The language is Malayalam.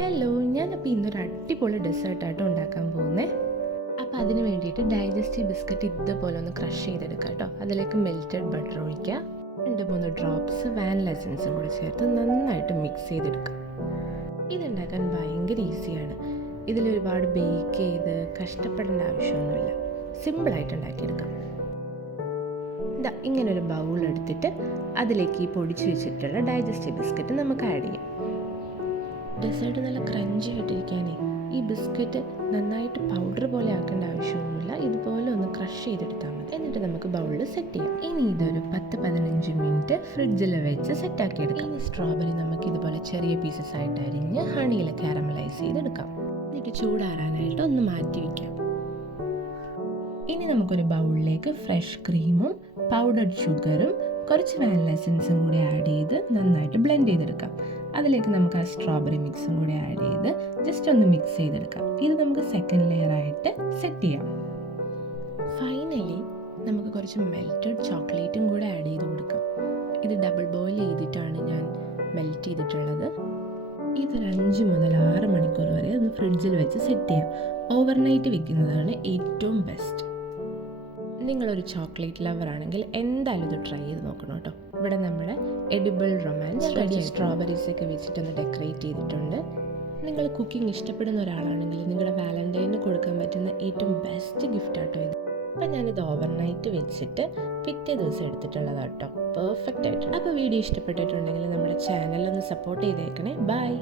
ഹലോ, ഞാനപ്പോൾ ഇന്നൊരു അടിപൊളി ഡെസേർട്ടായിട്ട് ഉണ്ടാക്കാൻ പോകുന്നത്. അപ്പോൾ അതിന് വേണ്ടിയിട്ട് ഡൈജസ്റ്റീവ് ബിസ്ക്കറ്റ് ഇതുപോലെ ഒന്ന് ക്രഷ് ചെയ്തെടുക്കുക കേട്ടോ. അതിലേക്ക് മെൽറ്റഡ് ബട്ടർ ഒഴിക്കുക, 2-3 ഡ്രോപ്സ് വാനില എസൻസും കൂടി ചേർത്ത് നന്നായിട്ട് മിക്സ് ചെയ്തെടുക്കുക. ഇതുണ്ടാക്കാൻ ഭയങ്കര ഈസിയാണ്. ഇതിലൊരുപാട് ബേക്ക് ചെയ്ത് കഷ്ടപ്പെടേണ്ട ആവശ്യമൊന്നുമില്ല. സിമ്പിളായിട്ട് ഉണ്ടാക്കിയെടുക്കാം. ഇങ്ങനൊരു ബൗൾ എടുത്തിട്ട് അതിലേക്ക് ഈ പൊടിച്ച് വെച്ചിട്ടുള്ള ഡൈജസ്റ്റീവ് ബിസ്ക്കറ്റ് നമുക്ക് ആഡ് ചെയ്യാം. ഡെസേർട്ട് നല്ല ക്രഞ്ചി ആയിട്ടിരിക്കാനേ ഈ ബിസ്ക്കറ്റ് നന്നായിട്ട് പൗഡർ പോലെ ആക്കേണ്ട ആവശ്യമൊന്നുമില്ല. ഇതുപോലെ ഒന്ന് ക്രഷ് ചെയ്തെടുത്താൽ മതി. എന്നിട്ട് നമുക്ക് ബൗളിൽ സെറ്റ് ചെയ്യാം. ഇനി ഇതൊരു 10-15 മിനിറ്റ് ഫ്രിഡ്ജിൽ വെച്ച് സെറ്റാക്കി എടുക്കാം. ഇനി സ്ട്രോബെറി നമുക്ക് ഇതുപോലെ ചെറിയ പീസസ് ആയിട്ട് അരിഞ്ഞ് ഹണിയിൽ കാരമലൈസ് ചെയ്തെടുക്കാം. എന്നിട്ട് ചൂടാറാനായിട്ട് ഒന്ന് മാറ്റി വയ്ക്കാം. ഇനി നമുക്കൊരു ബൗളിലേക്ക് ഫ്രഷ് ക്രീമും പൗഡർഡ് ഷുഗറും കുറച്ച് വാനില എസൻസും കൂടി ആഡ് ചെയ്ത് നന്നായിട്ട് ബ്ലെൻഡ് ചെയ്തെടുക്കാം. അതിലേക്ക് നമുക്ക് ആ സ്ട്രോബെറി മിക്സും കൂടി ആഡ് ചെയ്ത് ജസ്റ്റ് ഒന്ന് മിക്സ് ചെയ്തെടുക്കാം. ഇത് നമുക്ക് സെക്കൻഡ് ലെയർ ആയിട്ട് സെറ്റ് ചെയ്യാം. ഫൈനലി നമുക്ക് കുറച്ച് മെൽറ്റഡ് ചോക്ലേറ്റും കൂടെ ആഡ് ചെയ്ത് കൊടുക്കാം. ഇത് ഡബിൾ ബോയിൽ ചെയ്തിട്ടാണ് ഞാൻ മെൽറ്റ് ചെയ്തിട്ടുള്ളത്. ഇതൊരു 5 മുതൽ 6 മണിക്കൂർ വരെ ഒന്ന് ഫ്രിഡ്ജിൽ വെച്ച് സെറ്റ് ചെയ്യാം. ഓവർനൈറ്റ് വെക്കുന്നതാണ് ഏറ്റവും ബെസ്റ്റ്. നിങ്ങളൊരു ചോക്ലേറ്റ് ലവർ ആണെങ്കിൽ എന്തായാലും ഇത് ട്രൈ ചെയ്ത് നോക്കണം കേട്ടോ. ഇവിടെ നമ്മുടെ എഡിബിൾ റൊമാൻസ് റെഡി. സ്ട്രോബെറീസൊക്കെ വെച്ചിട്ടൊന്ന് ഡെക്കറേറ്റ് ചെയ്തിട്ടുണ്ട്. നിങ്ങൾ കുക്കിംഗ് ഇഷ്ടപ്പെടുന്ന ഒരാളാണെങ്കിൽ നിങ്ങളുടെ വാലന്റൈന് കൊടുക്കാൻ പറ്റുന്ന ഏറ്റവും ബെസ്റ്റ് ഗിഫ്റ്റ് ആട്ടോ ഇത്. അപ്പം ഞാനിത് ഓവർനൈറ്റ് വെച്ചിട്ട് പിറ്റേ ദിവസം എടുത്തിട്ടുള്ളതാട്ടോ. പെർഫെക്റ്റ് ആയിട്ട്. അപ്പോൾ വീഡിയോ ഇഷ്ടപ്പെട്ടിട്ടുണ്ടെങ്കിൽ നമ്മുടെ ചാനലൊന്ന് സപ്പോർട്ട് ചെയ്തേക്കണേ. ബൈ.